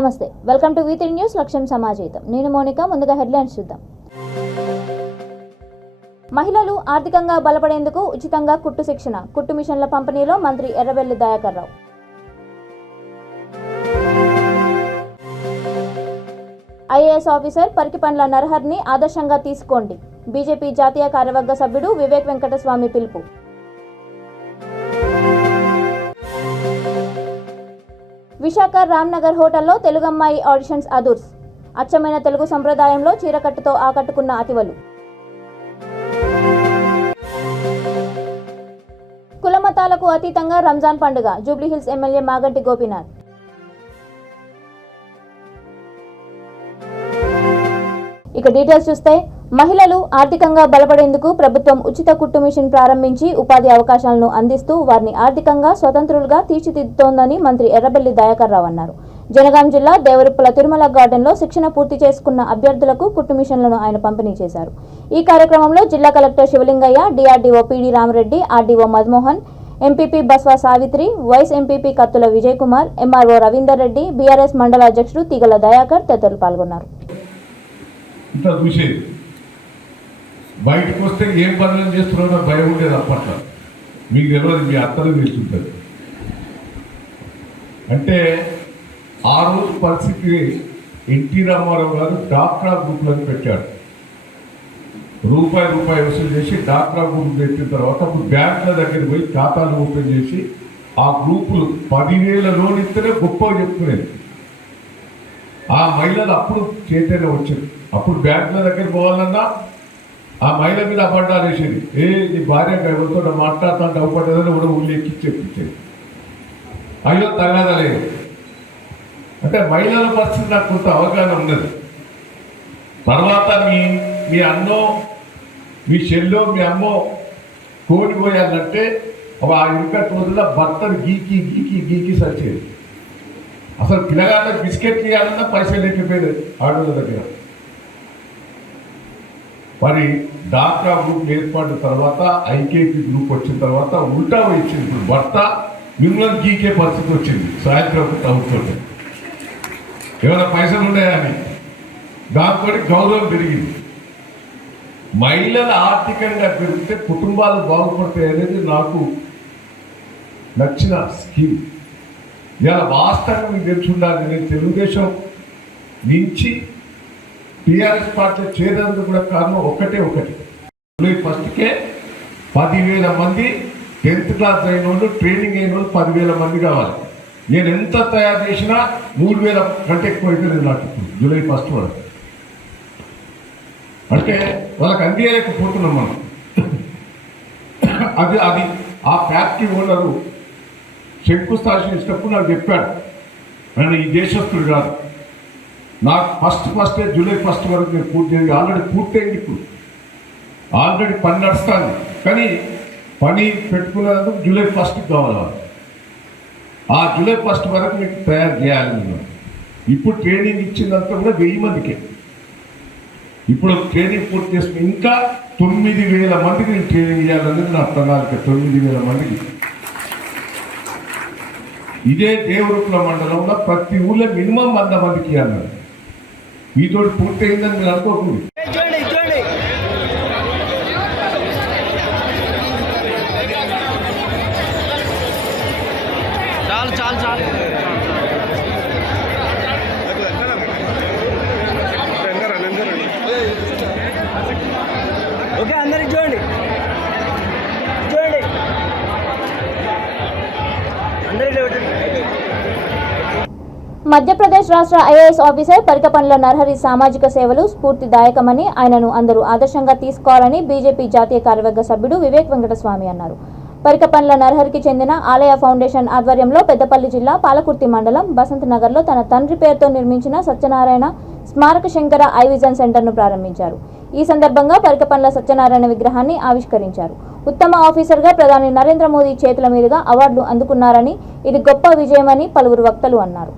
నమస్తే, welcome to V3 news. లక్ష్యం సమాజేతం. నేను మోనిక. ముందుగా హెడ్లైన్స్ చూద్దాం. మహిళలు ఆర్థికంగా బలపడేందుకు ఉచితంగా కుట్టు శిక్షణ, కుట్టు మిషన్ల పంపిణీలో మంత్రి ఎర్రబెల్లి దయాకర్ రావు. IAS ఆఫీసర్ పరికిపండ్ల నరహర్ని ఆదర్శంగా తీసుకోండి. బీజేపీ జాతీయ కార్యవర్గ సభ్యుడు వివేక్ వెంకటస్వామి పిలుపు. విశాఖ రామ్నగర్ హోటల్లో తెలుగమ్మాయి ఆడిషన్స్ అదుర్స్. అచ్చమైన తెలుగు సంప్రదాయంలో చీరకట్టుతో ఆకట్టుకున్న అతివలు. కులమతాలకు అతీతంగా రంజాన్ పండుగ. జూబ్లీహిల్స్ ఎమ్మెల్యే మాగంటి గోపీనాథ్. ఇక డీటెయిల్స్ చూస్తే, మహిళలు ఆర్థికంగా బలపడేందుకు ప్రభుత్వం ఉచిత కుట్టు మిషన్ ప్రారంభించి ఉపాధి అవకాశాలను అందిస్తూ వారిని ఆర్థికంగా స్వతంత్రులుగా తీర్చిదిద్దుతోందని మంత్రి ఎర్రబెల్లి దయాకర్ రావు అన్నారు. జనగాం జిల్లా దేవరుప్పల తిరుమల గార్డెన్లో శిక్షణ పూర్తి చేసుకున్న అభ్యర్థులకు కుట్టు మిషన్లను ఆయన పంపిణీ చేశారు. ఈ కార్యక్రమంలో జిల్లా collector Shivalingaiah, DRDO PD Ramareddy, RDO Madhumohan, MPP Baswa Savitri, vice MPP Kattula Vijay Kumar, MRO Ravinder Reddy, BRS మండల అధ్యక్షుడు తీగల దయాకర్ తదితరులు పాల్గొన్నారు. బయటకు వస్తే ఏం పనులు చేస్తున్నారో భయం ఉండేది అప్పట్లో. మీకు తెలియదు, మీ అత్తలు తెలుసుంటుంది. అంటే ఆ రోజు పరిస్థితి ఎన్టీ రామారావు గారు డాక్రా గ్రూప్లను పెట్టాడు. రూపాయి వసూలు చేసి డాక్రా గ్రూప్ పెట్టిన తర్వాత అప్పుడు బ్యాంకుల దగ్గర పోయి ఖాతాలు ఓపెన్ చేసి ఆ గ్రూపులు 10,000 లోన్ ఇస్తేనే గొప్పగా చెప్పుకునేది. ఆ మహిళలు అప్పుడు చైతన్యం వచ్చేది. అప్పుడు బ్యాంకుల దగ్గర పోవాలన్నా ఆ మహిళ మీద అబద్ధాలు వేసేది. నీ భార్య ఎవరితో మాట్లాడుతుంటే అవపడ్డదని కూడా ఊళ్ళు ఎక్కి చెప్పించేది. అయ్యో తగదలేదు. అంటే మహిళల పరిస్థితి నాకు కొంత అవగాహన ఉన్నది. తర్వాత మీ అన్నో, మీ చెల్లో, మీ అమ్మో కోడిపోయాలంటే ఆ ఇంకటి రోజుల్లో భర్తను గీకి సరిచేది. అసలు పిల్లగాళ్ళకి బిస్కెట్లు ఇవ్వాలన్నా పైసలు లేకపోయేది ఆడవాళ్ళ దగ్గర. మరి డాక్రా గ్రూప్ ఏర్పడిన తర్వాత IKP గ్రూప్ వచ్చిన తర్వాత ఉల్టా వచ్చింది. ఇప్పుడు భర్త మిమ్మల్ని గీకే పరిస్థితి వచ్చింది. సాయంత్రం అవుతుంది ఏమైనా పైసలు ఉన్నాయని దాంతో గౌరవం పెరిగింది. మహిళలు ఆర్థికంగా పెరిగితే కుటుంబాలు బాగుపడతాయి అనేది నాకు నచ్చిన స్కీమ్. ఇలా వాస్తవంగా మీకు తెలిసి ఉండాలి. నేను తెలుగుదేశం నుంచి TRS పార్టీ చేరేందుకు కూడా కారణం ఒకటి జూలై 1కే 10,000 మంది 10th క్లాస్ అయిన వాళ్ళు, ట్రైనింగ్ అయిన వాళ్ళు 10,000 మంది కావాలి. నేను ఎంత తయారు చేసినా 3,000 కంటే ఎక్కువ అయితే నేను నాకు జూలై 1 వరకు. అంటే వాళ్ళకి అందియలేకపోతున్నాం మనం. అది ఆ ఫ్యాక్టరీ ఓనరు శంకుస్థాపన చేసినప్పుడు నాకు చెప్పాడు, ఆయన ఈ దేశస్తుడు కాదు, నాకు ఫస్ట్ జూలై 1 వరకు నేను పూర్తి చేయాలి. ఆల్రెడీ పూర్తయింది. ఇప్పుడు ఆల్రెడీ పని నడుస్తుంది. కానీ పని పెట్టుకున్నందుకు జూలై 1కి కావాలి. ఆ జూలై 1 వరకు మీకు తయారు చేయాలి. నేను ఇప్పుడు ట్రైనింగ్ ఇచ్చిందంతా కూడా 1000 మందికే. ఇప్పుడు ట్రైనింగ్ పూర్తి చేసుకుని ఇంకా 9,000 మందికి నేను ట్రైనింగ్ ఇవ్వాలనేది నా ప్రణాళిక. 9,000 మందికి. ఇదే దేవరుకుల మండలంలో ప్రతి ఊళ్ళో మినిమం 100 మందికి ఇవ్వాలి. మీతో పూర్తి అయిందని మీరు అనుకోకూడదు. చాలు ఓకే, అందరికి చూడండి. మధ్యప్రదేశ్ రాష్ట్ర IAS ఆఫీసర్ పరికపండ్ల నరహరి సామాజిక సేవలు స్ఫూర్తిదాయకమని, ఆయనను అందరూ ఆదర్శంగా తీసుకోవాలని బీజేపీ జాతీయ కార్యవర్గ సభ్యుడు వివేక్ వెంకటస్వామి అన్నారు. పరికపండ్ల నరహరికి చెందిన ఆలయ ఫౌండేషన్ ఆధ్వర్యంలో పెద్దపల్లి జిల్లా పాలకుర్తి మండలం బసంత్ నగర్లో తన తండ్రి పేరుతో నిర్మించిన సత్యనారాయణ స్మారక శంకర ఐ విజన్ సెంటర్ను ప్రారంభించారు. ఈ సందర్భంగా పరికపండ్ల సత్యనారాయణ విగ్రహాన్ని ఆవిష్కరించారు. ఉత్తమ ఆఫీసర్గా ప్రధాని నరేంద్ర మోదీ చేతుల మీదుగా అవార్డులు అందుకున్నారని, ఇది గొప్ప విజయమని పలువురు వక్తలు అన్నారు.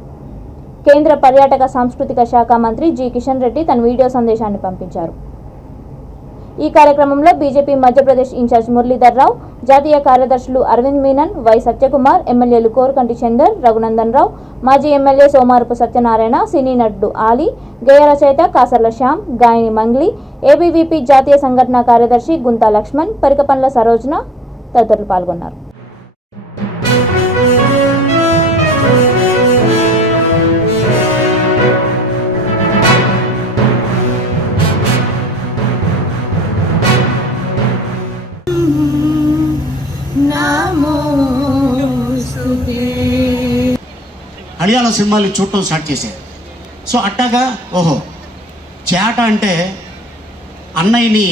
కేంద్ర పర్యాటక సాంస్కృతిక శాఖ మంత్రి G. కిషన్ రెడ్డి తన వీడియో సందేశాన్ని పంపించారు. ఈ కార్యక్రమంలో బీజేపీ మధ్యప్రదేశ్ ఇన్ఛార్జ్ మురళీధర్ రావు, జాతీయ కార్యదర్శులు అరవింద్ మీనన్, వై సత్యకుమార్, ఎమ్మెల్యేలు కోరుకంటి చందర్, రఘునందన్ రావు, మాజీ ఎమ్మెల్యే సోమారపు సత్యనారాయణ, సినీ నటుడు ఆలీ, గేయ రచయిత కాసర్ల శ్యామ్, గాయని మంగ్లీ, ఏబీవీపీ జాతీయ సంఘటన కార్యదర్శి గుంతా లక్ష్మణ్, పరికపండ్ల సరోజన తదితరులు పాల్గొన్నారు. హళియాల సినిమాలు చూడటం స్టార్ట్ చేశారు. సో అట్టాగా ఓహో చేట అంటే అన్నయ్యని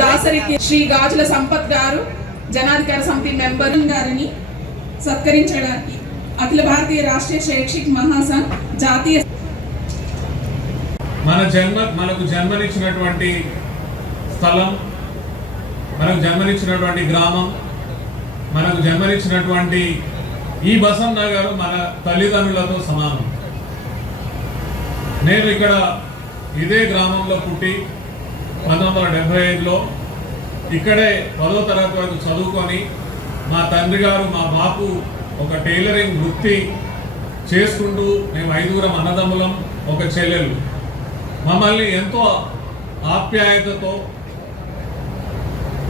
దాసరికి శ్రీ గాజుల సంపత్ గారు జనాధికార సమితి మెంబర్ గారిని సత్కరించడానికి అఖిల భారతీయ రాష్ట్రీయ శైక్షిక్ మహాసంఘ్ జాతీయ మనకు జన్మనిచ్చినటువంటి స్థలం, మనకు జన్మనిచ్చినటువంటి గ్రామం, మనకు జన్మనిచ్చినటువంటి ఈ బసన్న గారు మన తల్లిదండ్రులతో సమానం. నేను ఇక్కడ ఇదే గ్రామంలో పుట్టి 1975లో ఇక్కడే 10వ తరగతి వరకు చదువుకొని మా తండ్రి గారు మా బాపు ఒక టైలరింగ్ వృత్తి చేసుకుంటూ మేము 5గురం అన్నదమ్ములం, ఒక చెల్లెలు. మమ్మల్ని ఎంతో ఆప్యాయతతో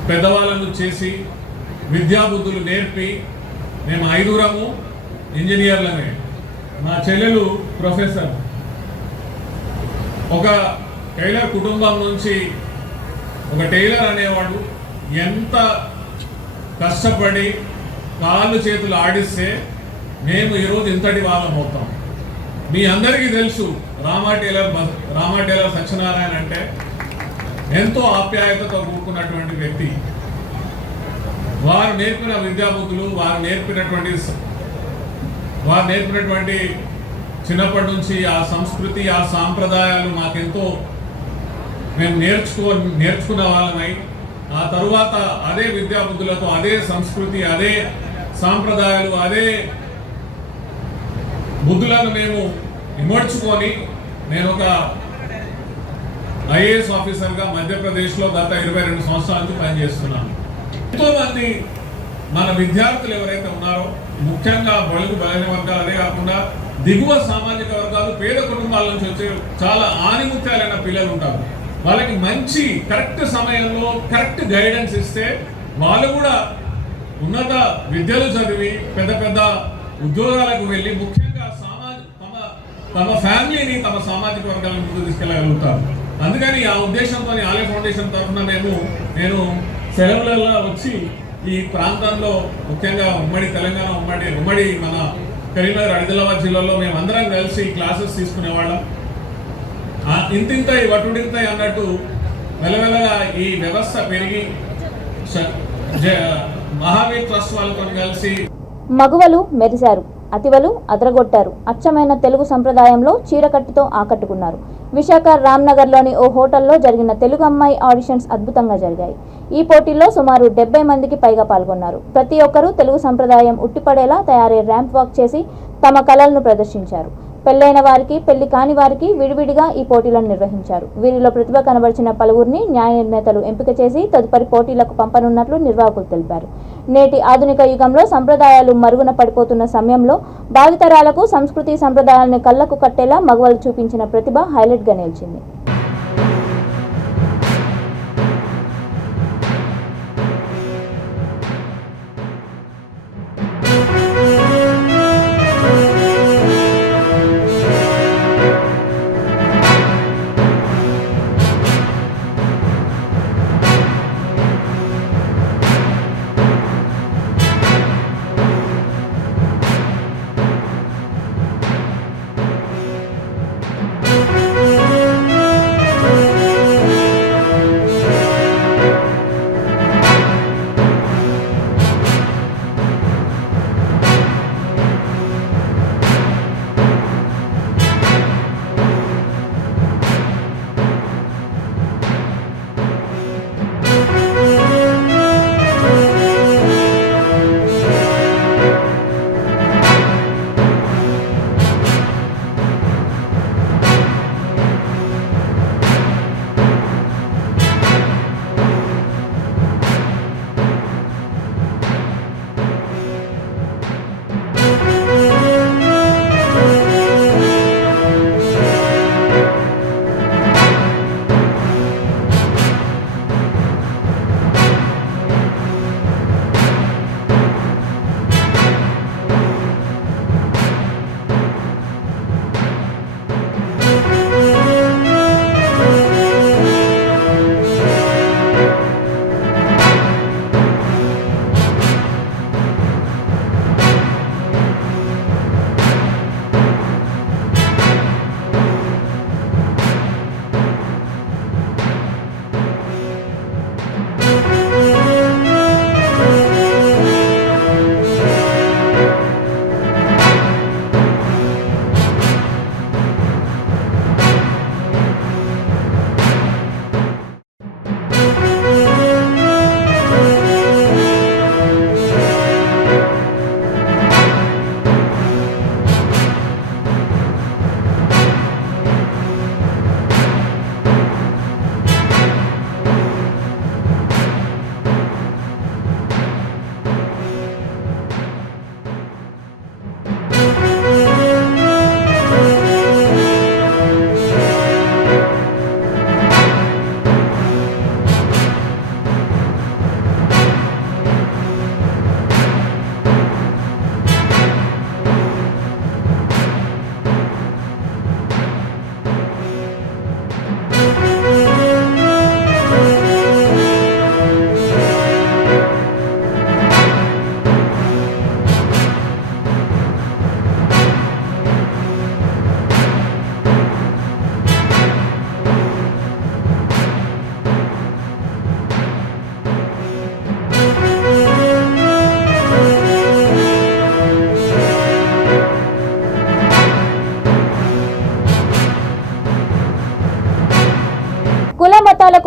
పెద్దవాళ్ళను చేసి విద్యాబుద్ధులు నేర్పి మేము 5గురము ఇంజనీర్లమే. మా చెల్లెలు ప్రొఫెసర్. ఒక టైలర్ కుటుంబం నుంచి ఒక టైలర్ అనేవాడు ఎంత కష్టపడి కాళ్ళు చేతులు ఆడిస్తే మేము ఈరోజు ఇంతటి వాళ్ళం అవుతాం. మీ అందరికీ తెలుసు రామా టైలర్ సత్యనారాయణ అంటే ఎంతో ఆప్యాయతతో కూడుకున్నటువంటి వ్యక్తి. వారు నేర్పిన విద్యాబుద్ధులు, వారు నేర్పినటువంటి చిన్నప్పటి నుంచి ఆ సంస్కృతి, ఆ సాంప్రదాయాలు మాకెంతో మేము నేర్చుకున్న వాళ్ళమై ఆ తరువాత అదే విద్యాబుద్ధులతో, అదే సంస్కృతి, అదే సాంప్రదాయాలు, అదే బుద్ధులను మేము ఇమర్చుకొని నేను ఒక ఐఏఎస్ ఆఫీసర్గా మధ్యప్రదేశ్లో గత 22 సంవత్సరాల నుంచి పనిచేస్తున్నాను. ఎంతోమంది మన విద్యార్థులు ఎవరైతే ఉన్నారో, ముఖ్యంగా బడుగు బలైన వర్గాలు, అదే కాకుండా దిగువ సామాజిక వర్గాలు, పేద కుటుంబాల నుంచి వచ్చే చాలా ఆనిముత్యాలైన పిల్లలు ఉంటారు. వాళ్ళకి మంచి కరెక్ట్ సమయంలో కరెక్ట్ గైడెన్స్ ఇస్తే వాళ్ళు కూడా ఉన్నత విద్యలు చదివి పెద్ద పెద్ద ఉద్యోగాలకు వెళ్ళి ముఖ్యంగా తమ ఫ్యామిలీని, తమ సామాజిక వర్గాలను ముందుకు తీసుకెళ్ళగలుగుతారు. అందుకని ఆ ఉద్దేశంతో ఆలయ ఫౌండేషన్ తరఫున నేను సెలవులలో వచ్చి ఈ ప్రాంతంలో ముఖ్యంగా ఉమ్మడి తెలంగాణ, ఉమ్మడి మన కరీంనగర్, ఆదిలాబాద్ జిల్లాలో మేమందరం కలిసి క్లాసెస్ తీసుకునేవాళ్ళం. ఇంతింతాయి వటుడింతాయి అన్నట్టు మెల్లమెల్లగా ఈ వ్యవస్థ పెరిగి మహావీర్ ట్రస్ట్ వాళ్ళతో కలిసి మగువలు మెరిశారు, అతివలు అదరగొట్టారు. అచ్చమైన తెలుగు సంప్రదాయంలో చీరకట్టుతో ఆకట్టుకున్నారు. విశాఖ రామ్నగర్లోని ఓ హోటల్లో జరిగిన తెలుగు అమ్మాయి ఆడిషన్స్ అద్భుతంగా జరిగాయి. ఈ పోటీల్లో సుమారు 70 మందికి పైగా పాల్గొన్నారు. ప్రతి ఒక్కరూ తెలుగు సంప్రదాయం ఉట్టిపడేలా తయారై ర్యాంప్ వాక్ చేసి తమ కళలను ప్రదర్శించారు. పెళ్లైన వారికి, పెళ్లి కాని వారికి విడివిడిగా ఈ పోటీలను నిర్వహించారు. వీరిలో ప్రతిభ కనబరిచిన పలువురిని న్యాయ నిర్ణేతలు ఎంపిక చేసి తదుపరి పోటీలకు పంపనున్నట్లు నిర్వాహకులు తెలిపారు. నేటి ఆధునిక యుగంలో సంప్రదాయాలు మరుగున పడిపోతున్న సమయంలో భావితరాలకు సంస్కృతి సంప్రదాయాలను కళ్లకు కట్టేలా మగవాళ్ళు చూపించిన ప్రతిభ హైలైట్గా నిలిచింది.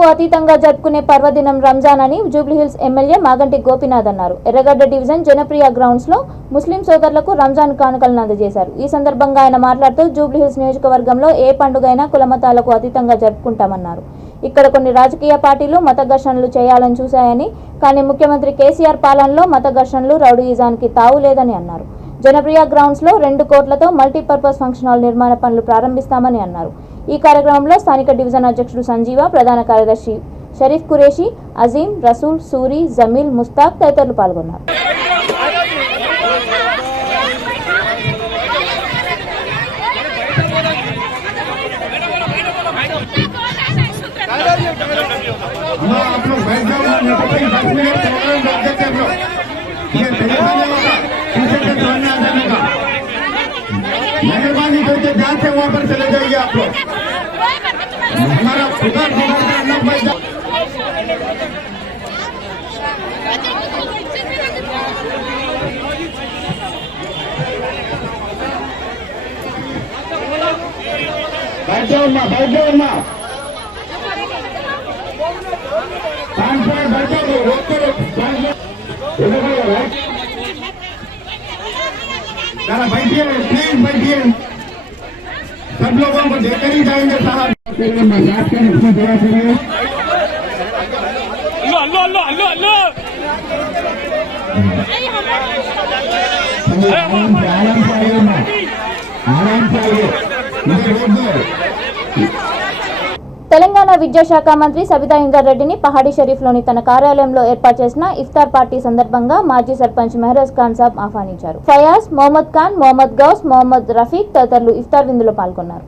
కులాలకు అతీతంగా జరుపుకునే పర్వదినం రంజాన్ అని జూబ్లీహిల్స్ ఎమ్మెల్యే మాగంటి గోపీనాథ్ అన్నారు. ఎర్రగడ్డ డివిజన్ జనప్రియ గ్రౌండ్స్ లో ముస్లిం సోదరులకు రంజాన్ కానుకలను అందజేశారు. ఈ సందర్భంగా ఆయన మాట్లాడుతూ జూబ్లీహిల్స్ నియోజకవర్గంలో ఏ పండుగైనా కులమతాలకు అతీతంగా జరుపుకుంటామన్నారు. ఇక్కడ కొన్ని రాజకీయ పార్టీలు మత ఘర్షణలు చేయాలని చూశాయని, కానీ ముఖ్యమంత్రి కేసీఆర్ పాలనలో మత ఘర్షణలు రౌడీయిజానికి తావు లేదని అన్నారు. జనప్రియ గ్రౌండ్స్ లో 2 కోట్లతో మల్టీపర్పస్ ఫంక్షన్ హాల్ నిర్మాణ పనులు ప్రారంభిస్తామని అన్నారు. ఈ కార్యక్రమంలో స్థానిక డివిజన్ అధ్యక్షుడు సంజీవ, ప్రధాన కార్యదర్శి షరీఫ్ కురేషి, అజీం, రసూల్, సూరి, జమీల్, ముస్తాక్ తదితరులు పాల్గొన్నారు. मेहरबानी करके ध्यान से वहां पर चले जाइए आप लोग। हमारा खुदा बैठ जाओ ना, बैठ जाओ ना, बैठ जाओ, रोकते जरा बैठिए, प्लीज बैठिए, सब लोगों को देकर ही जाएंगे साहब। मजाक के नुकसान जरा करिए। आराम से आइए ना, आराम से आइए, मुझे रोक दो। తెలంగాణ విద్యాశాఖ మంత్రి సబితా ఇంద్రారెడ్డిని పహాడీ షరీఫ్లోని తన కార్యాలయంలో ఏర్పాటు చేసిన ఇఫ్తార్ పార్టీ సందర్భంగా మాజీ సర్పంచ్ మెహరాజ్ ఖాన్ సాబ్ ఆహ్వానించారు. ఫయాజ్, మొహమ్మద్ ఖాన్, మొహమ్మద్ గౌస్, మొహమ్మద్ రఫీక్ తదితరులు ఇఫ్తార్ విందులో పాల్గొన్నారు.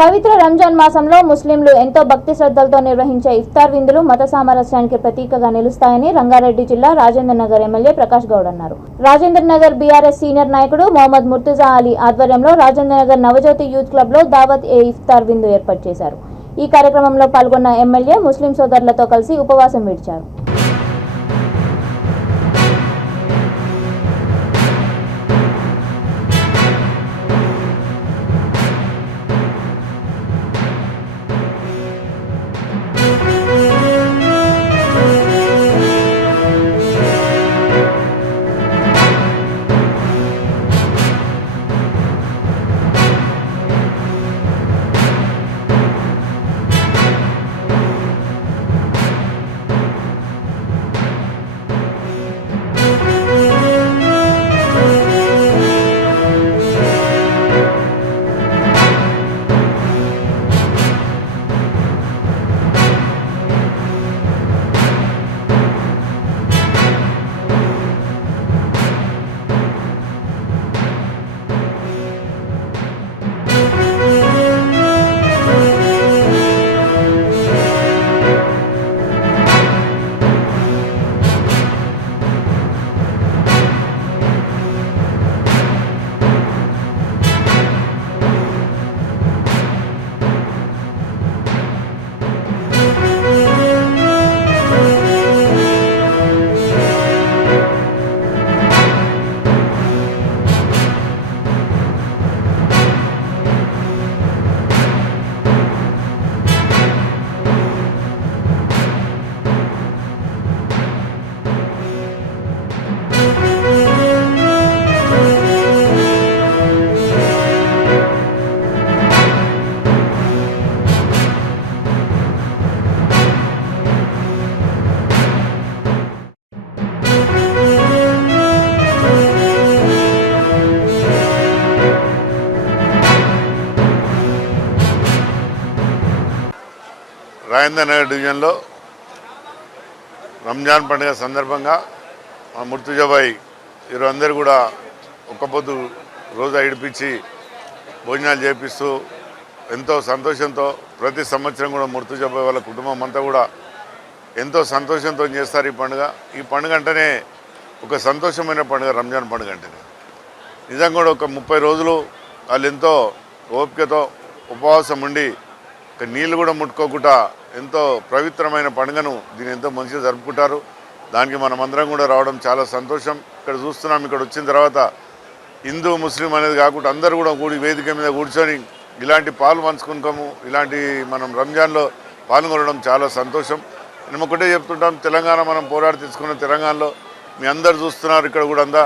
పవిత్ర రంజాన్ మాసంలో ముస్లింలు ఎంతో భక్తి శ్రద్ధలతో నిర్వహించే ఇఫ్తార్ విందులు మత సామరస్యానికి ప్రతీకగా నిలుస్తాయని రంగారెడ్డి జిల్లా రాజేంద్ర నగర్ ఎమ్మెల్యే ప్రకాష్ గౌడ్ అన్నారు. రాజేంద్ర నగర్ బీఆర్ఎస్ సీనియర్ నాయకుడు మొహమ్మద్ ముర్తుజా అలీ ఆధ్వర్యంలో రాజేంద్ర నగర్ నవజ్యోతి యూత్ క్లబ్ లో దావత్ ఏ ఇఫ్తార్ విందు ఏర్పాటు చేశారు. ఈ కార్యక్రమంలో పాల్గొన్న ఎమ్మెల్యే ముస్లిం సోదరులతో కలిసి ఉపవాసం విడిచారు. రాజేంద్ర నగర్ డివిజన్లో రంజాన్ పండుగ సందర్భంగా మా ముర్తుజాబాయి వీరందరూ కూడా ఒక్కపొద్దు రోజా ఇడిపించి భోజనాలు చేపిస్తూ ఎంతో సంతోషంతో ప్రతి సంవత్సరం కూడా ముర్తుజాబాయి వాళ్ళ కుటుంబం అంతా కూడా ఎంతో సంతోషంతో చేస్తారు. ఈ పండుగ అంటేనే ఒక సంతోషమైన పండుగ రంజాన్ పండుగ అంటేనే. నిజంగా కూడా ఒక 30 రోజులు వాళ్ళు ఎంతో ఓపికతో ఉపవాసం ఉండి నీళ్ళు కూడా ముట్టుకోకుండా ఎంతో పవిత్రమైన పండుగను దీన్ని ఎంతో మంచిగా జరుపుకుంటారు. దానికి మనమందరం కూడా రావడం చాలా సంతోషం. ఇక్కడ చూస్తున్నాం, ఇక్కడ వచ్చిన తర్వాత హిందూ ముస్లిం అనేది కాకుండా అందరూ కూడా వేదిక మీద కూర్చొని ఇలాంటి పాలు పంచుకుంటాము. ఇలాంటి మనం రంజాన్లో పాల్గొనడం చాలా సంతోషం. మేము ఒకటే చెప్తుంటాం, తెలంగాణ మనం పోరాడి తెచ్చుకున్న తెలంగాణలో మీ అందరు చూస్తున్నారు. ఇక్కడ కూడా అందా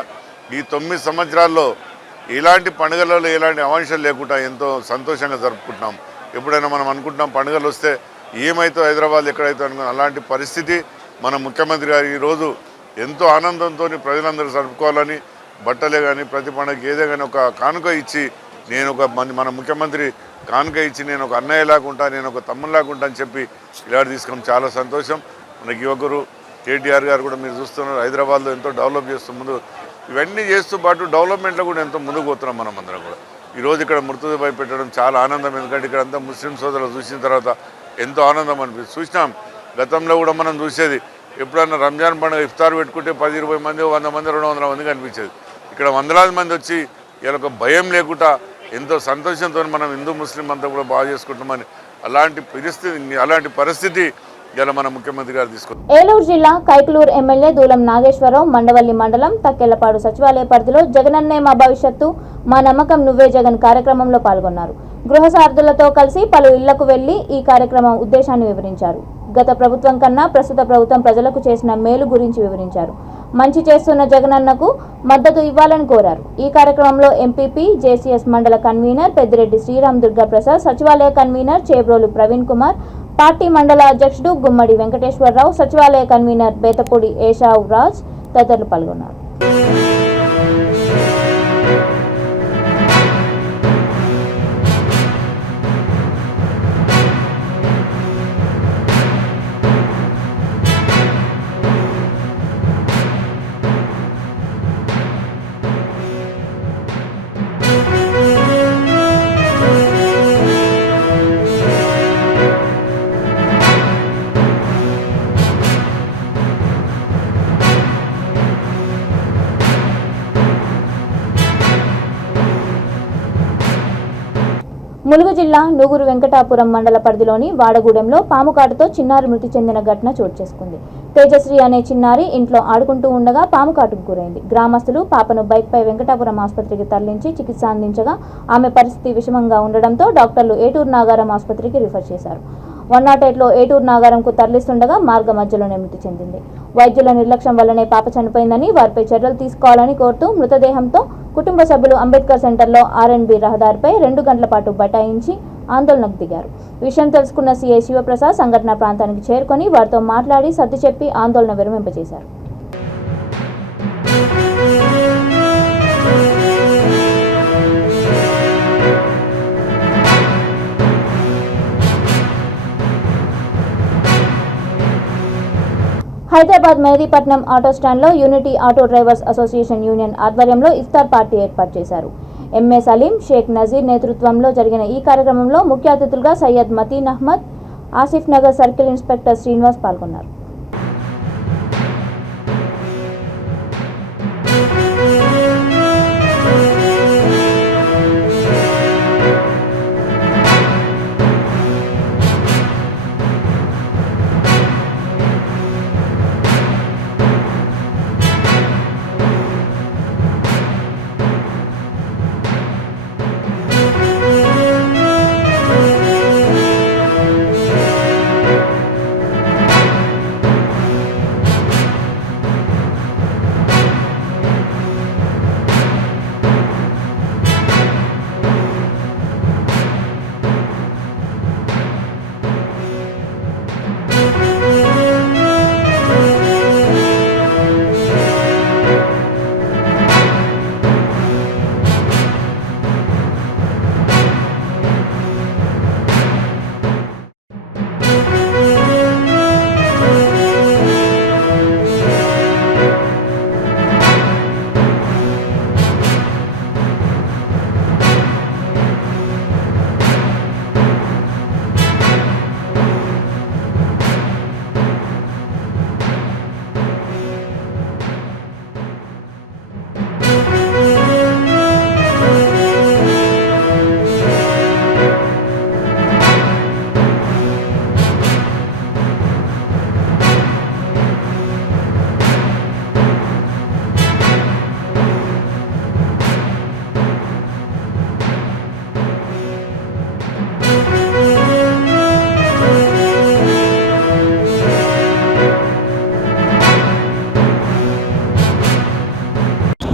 ఈ 9 సంవత్సరాల్లో ఇలాంటి పండుగలలో ఎలాంటి అవాంఛలు లేకుండా ఎంతో సంతోషంగా జరుపుకుంటున్నాం. ఎప్పుడైనా మనం అనుకుంటున్నాం పండుగలు వస్తే ఏమైతే హైదరాబాద్ ఎక్కడైతే అనుకున్నాం, అలాంటి పరిస్థితి మన ముఖ్యమంత్రి గారు ఈరోజు ఎంతో ఆనందంతో ప్రజలందరూ జరుపుకోవాలని బట్టలే కానీ ప్రతి పండుగకి ఏదే కానీ ఒక కానుక ఇచ్చి నేను మన ముఖ్యమంత్రి కానుక ఇచ్చి నేను ఒక అన్నయ్య లాగుంటా, నేను ఒక తమ్ముడు లాగుంటా అని చెప్పి ఇలా తీసుకోవడం చాలా సంతోషం. మనకి యువకురు కేటీఆర్ గారు కూడా మీరు చూస్తున్నారు, హైదరాబాద్లో ఎంతో డెవలప్ చేస్తూ ముందు ఇవన్నీ చేస్తూ పాటు డెవలప్మెంట్లో కూడా ఎంతో ముందుకు పోతున్నాం మనం అందరం కూడా. ఈరోజు ఇక్కడ ముర్తుజాబాయి పెట్టడం చాలా ఆనందం. ఎందుకంటే ఇక్కడ అంతా ముస్లిం సోదరులు చూసిన తర్వాత ఎంతో ఆనందం అనిపిస్తుంది. చూసినాం గతంలో కూడా మనం చూసేది, ఎప్పుడన్నా రంజాన్ పండుగ ఇఫ్తార్ పెట్టుకుంటే 10-20 మంది 100 మంది 200 మంది కనిపించేది. ఇక్కడ వందలాది మంది వచ్చి ఇలా ఒక భయం లేకుండా ఎంతో సంతోషంతో మనం హిందూ ముస్లిం అంతా కూడా బాగా చేసుకుంటామని అలాంటి పరిస్థితి ఇలా మన ముఖ్యమంత్రి గారు తీసుకున్నారు. ఏలూరు జిల్లా కైకలూరు ఎమ్మెల్యే దూలం నాగేశ్వరరావు మండవల్లి మండలం తక్కెళ్లపాడు సచివాలయ పరిధిలో జగనన్నే మా భవిష్యత్తు మా నమ్మకం నువ్వే జగన్ కార్యక్రమంలో పాల్గొన్నారు. గృహ సారథులతో కలిసి పలు ఇళ్లకు వెళ్లి ఈ కార్యక్రమం ఉద్దేశాన్ని వివరించారు. గత ప్రభుత్వం కన్నా ప్రస్తుత ప్రభుత్వం ప్రజలకు చేసిన మేలు గురించి వివరించారు. మంచి చేస్తున్న జగనన్నకు మద్దతు ఇవ్వాలని కోరారు. ఈ కార్యక్రమంలో ఎంపీపీ జేసీఎస్ మండల కన్వీనర్ పెద్దిరెడ్డి శ్రీరామ్ దుర్గా ప్రసాద్, సచివాలయ కన్వీనర్ చేబ్రోలు ప్రవీణ్ కుమార్, పార్టీ మండల అధ్యక్షుడు గుమ్మడి వెంకటేశ్వరరావు, సచివాలయ కన్వీనర్ బేతపూడి ఏషావు రాజ్ తదితరులు పాల్గొన్నారు. ములుగు జిల్లా నూగురు వెంకటాపురం మండల పరిధిలోని వాడగూడెంలో పాము కాటుతో చిన్నారి మృతి చెందిన ఘటన చోటు చేసుకుంది. తేజశ్రీ అనే చిన్నారి ఇంట్లో ఆడుకుంటూ ఉండగా పాము కాటుకు గురైంది. గ్రామస్తులు పాపను బైక్పై వెంకటాపురం ఆసుపత్రికి తరలించి చికిత్స అందించగా ఆమె పరిస్థితి విషమంగా ఉండడంతో డాక్టర్లు ఏటూరు నాగారం ఆసుపత్రికి రిఫర్ చేశారు. 108లో ఏటూరు నాగారంకు తరలిస్తుండగా మార్గ మధ్యలోనే మృతి చెందింది. వైద్యుల నిర్లక్ష్యం వల్లనే పాప చనిపోయిందని, వారిపై చర్యలు తీసుకోవాలని కోరుతూ మృతదేహంతో కుటుంబ సభ్యులు అంబేద్కర్ సెంటర్లో R&B రహదారిపై 2 గంటల పాటు బైఠాయించి ఆందోళనకు దిగారు. విషయం తెలుసుకున్న సిఐ శివప్రసాద్ సంఘటనా ప్రాంతానికి చేరుకొని వారితో మాట్లాడి సర్ది చెప్పి ఆందోళన విరమింపజేశారు. హైదరాబాద్ మెహదీపట్నం ఆటో స్టాండ్లో unity auto drivers association union ఆధ్వర్యంలో ఇఫ్తార్ పార్టీ ఏర్పాటు చేశారు. ఎంఏ సలీం, షేక్ నజీర్ నేతృత్వంలో జరిగిన ఈ కార్యక్రమంలో ముఖ్య అతిథులుగా సయ్యద్ మతీన్ అహ్మద్, ఆసిఫ్ నగర్ సర్కిల్ ఇన్స్పెక్టర్ శ్రీనివాస్ పాల్గొన్నారు.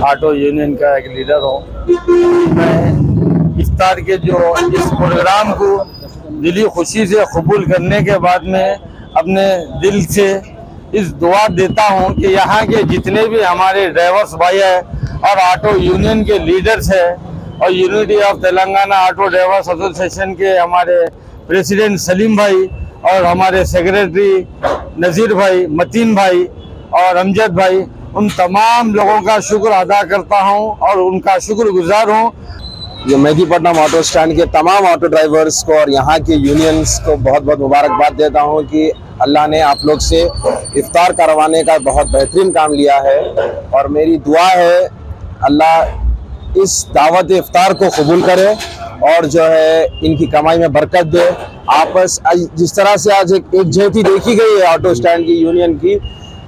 ऑटो यूनियन का एक लीडर हूँ। मैं इफ्तार के जो इस प्रोग्राम को दिली खुशी से कबूल करने के बाद में अपने दिल से इस दुआ देता हूँ कि यहाँ के जितने भी हमारे ड्राइवर्स भाई हैं और ऑटो यूनियन के लीडर्स हैं और unity of Telangana auto drivers association के हमारे प्रेसिडेंट सलीम भाई और हमारे सेक्रेटरी नज़ीर भाई, मतीन भाई और अमजद भाई, उन तमाम लोगों का शुक्र अदा करता हूं और उनका शुक्रगुजार हूं। जो मेहदीपट्टनम ऑटो स्टैंड के तमाम ऑटो ड्राइवर्स को और यहाँ के यूनियंस को बहुत बहुत मुबारकबाद देता हूँ कि अल्लाह ने आप लोग से इफ्तार करवाने का बहुत बेहतरीन काम लिया है और मेरी दुआ है अल्लाह इस दावत इफ्तार को कबूल करे और जो है इनकी कमाई में बरकत दे। आपस जिस तरह से आज एक एकजुटता देखी गई है ऑटो स्टैंड की यूनियन की,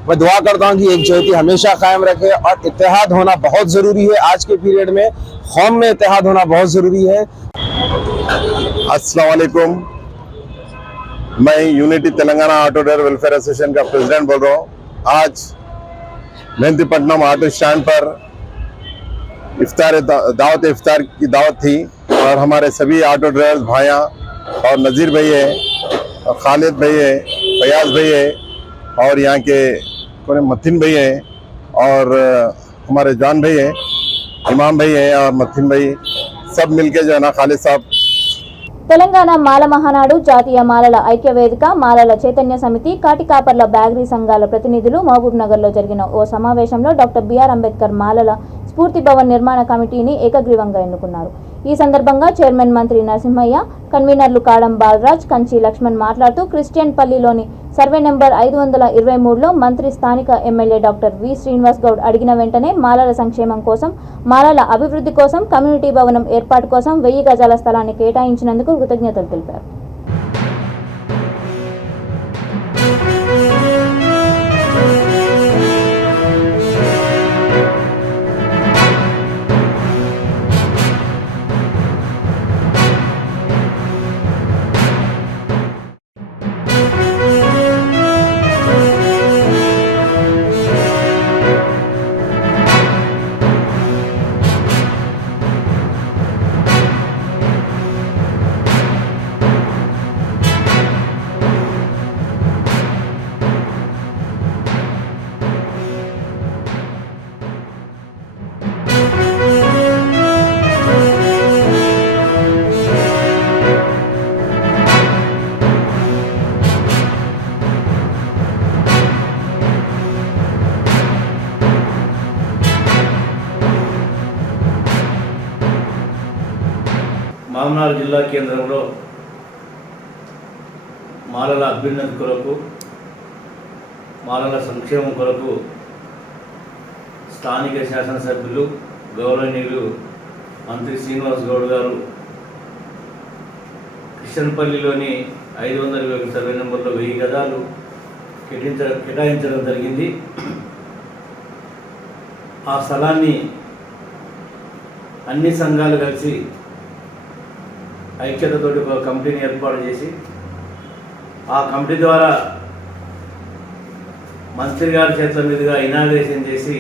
मैं दुआ करता हूँ कि एकजुटता हमेशा कायम रखे और इत्तेहाद होना बहुत ज़रूरी है। आज के पीरियड में कौम में इत्तेहाद होना बहुत ज़रूरी है। अस्सलाम वालेकुम, मैं unity Telangana auto driver welfare association का प्रेसिडेंट बोल रहा हूँ। आज मेहदीपट्टनम ऑटो स्टैंड पर दावत इफ्तार की दावत थी और हमारे सभी ऑटो ड्राइवर्स भाइयाँ और नज़ीर भाई है और खालिद भाई है, फयाज भाई है और यहाँ के मतीन भाई है और हमारे जान भाई है, इमाम भाई है और मतीन भाई, सब मिलके जो है ना खालिद साहब। తెలంగాణ మాల మహానాడు, జాతీయ మాలల ఐక్య వేదిక, మాలల చైతన్య సమితి, కాటికాపర్ల బ్యాగరీ సంఘాల ప్రతినిధులు మహబూబ్ నగర్లో జరిగిన ఓ సమావేశంలో డాక్టర్ బిఆర్ అంబేద్కర్ మాలల స్ఫూర్తి భవన్ నిర్మాణ కమిటీని ఏకగ్రీవంగా ఎన్నుకున్నారు. ఈ సందర్భంగా చైర్మన్ మంత్రి నరసింహయ్య, కన్వీనర్లు కాడం బాలరాజ్, కంచి లక్ష్మణ్ మాట్లాడుతూ క్రిస్టియన్ పల్లిలోని సర్వే నెంబర్ 523లో మంత్రి స్థానిక MLA doctor V Srinivas Goud అడిగిన వెంటనే మాలల సంక్షేమం కోసం, మాలల అభివృద్ధి కోసం కమ్యూనిటీ భవనం ఏర్పాటు కోసం 1000 గజాల స్థలాన్ని కేటాయించినందుకు కృతజ్ఞతలు తెలిపారు. మామనాడు జిల్లా కేంద్రంలో మాలల అభ్యున్నతి కొరకు, మాలల సంక్షేమం కొరకు స్థానిక శాసనసభ్యులు గౌరవనీయులు మంత్రి శ్రీనివాస్ గౌడ్ గారు కిషన్పల్లిలోని 520 సర్వే నెంబర్లో 1000 గజాలు కేటాయించడం జరిగింది. ఆ స్థలాన్ని అన్ని సంఘాలు కలిసి ఐక్యతతోటి ఒక కమిటీని ఏర్పాటు చేసి, ఆ కమిటీ ద్వారా మంత్రి గారి చేతుల మీదుగా ఇనాగ్రేషన్ చేసి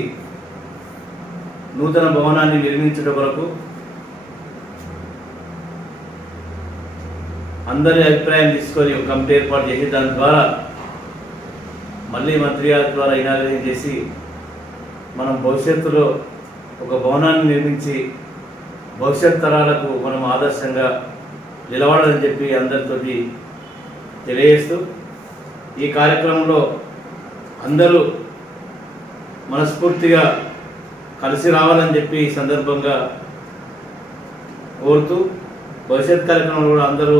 నూతన భవనాన్ని నిర్మించడం కొరకు అందరి అభిప్రాయం తీసుకొని ఒక కమిటీ ఏర్పాటు చేసి, దాని ద్వారా మళ్ళీ మంత్రి గారి ద్వారా ఇనాగ్రేషన్ చేసి మనం భవిష్యత్తులో ఒక భవనాన్ని నిర్మించి భవిష్యత్ తరాలకు మనం ఆదర్శంగా నిలబడాలని చెప్పి అందరితోటి తెలియజేస్తూ, ఈ కార్యక్రమంలో అందరూ మనస్ఫూర్తిగా కలిసి రావాలని చెప్పి ఈ సందర్భంగా కోరుతూ, భవిష్యత్ కార్యక్రమంలో కూడా అందరూ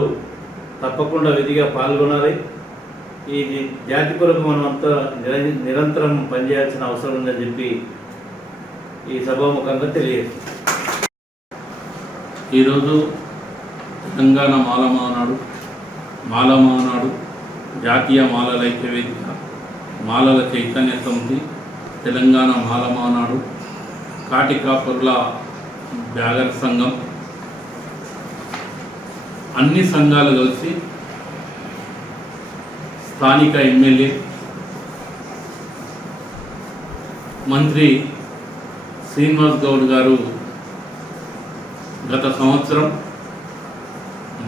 తప్పకుండా విధిగా పాల్గొనాలి. ఈ జాతి కొరకు మనం అంతా నిరంతరం పనిచేయాల్సిన అవసరం ఉందని చెప్పి ఈ సభాముఖంగా తెలియజేస్తుంది. ఈరోజు తెలంగాణ మాల మహానాడు, జాతీయ మాలల ఐక్య వేదిక, మాలల చైతన్య సమితి, తెలంగాణ మాల మహానాడు, కాటికాపరుల బ్యాగర్ సంఘం, అన్ని సంఘాలు కలిసి స్థానిక ఎమ్మెల్యే మంత్రి శ్రీనివాస్ గౌడ్ గారు గత సంవత్సరం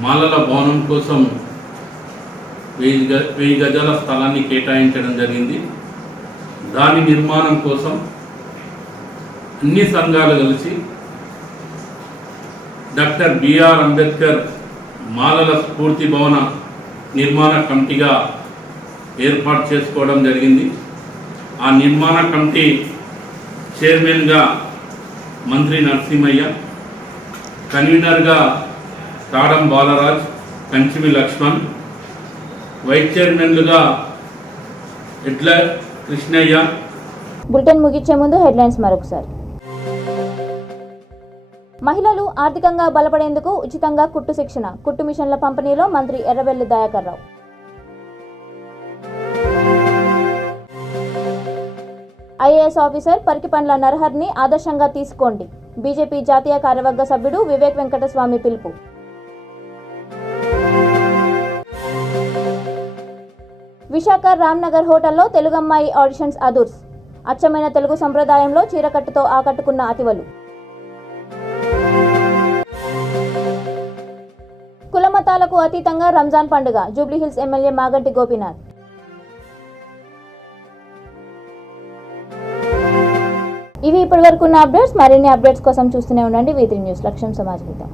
మాలల భవనం కోసం 1000 గజాల స్థలాన్ని కేటాయించడం జరిగింది. దాని నిర్మాణం కోసం అన్ని సంఘాలు కలిసి డాక్టర్ బిఆర్ అంబేద్కర్ మాలల స్ఫూర్తి భవన నిర్మాణ కమిటీగా ఏర్పాటు చేసుకోవడం జరిగింది. ఆ నిర్మాణ కమిటీ చైర్మన్గా మంత్రి నరసింహయ్య, కన్వీనర్గా కాడం బాలరాజ్, కంచి లక్ష్మణ్, వైస్ చైర్మన్లుగా ఎడ్ల కృష్ణయ్య. బులెటిన్ ముగించే ముందు హెడ్లైన్స్ మరొకసారి. మహిళలు ఆర్థికంగా బలపడేందుకు ఉచితంగా కుట్టు శిక్షణ, కుట్టు మిషన్ల పంపిణీలో మంత్రి ఎర్రబెల్లి దయాకర్ రావు. ఐఏఎస్ ఆఫీసర్ పరికిపండ్ల నరహర్ని ఆదర్శంగా తీసుకోండి, బీజేపీ జాతీయ కార్యవర్గ సభ్యుడు వివేక్ వెంకటస్వామి పిలుపు. విశాఖ రామ్నగర్ హోటల్లో తెలుగమ్మాయి ఆడిషన్స్ అదుర్స్, అచ్చమైన తెలుగు సంప్రదాయంలో చీరకట్టుతో ఆకట్టుకున్న అతివలు. కులమతాలకు అతీతంగా రంజాన్ పండుగ, జూబ్లీహిల్స్ ఎమ్మెల్యే మాగంటి గోపీనాథ్. ఇవి ఇప్పటివరకు ఉన్న అప్డేట్స్. మరిన్ని అప్డేట్స్ కోసం చూస్తూనే ఉండండి V3 న్యూస్. లక్ష్యం సమాజ హితం.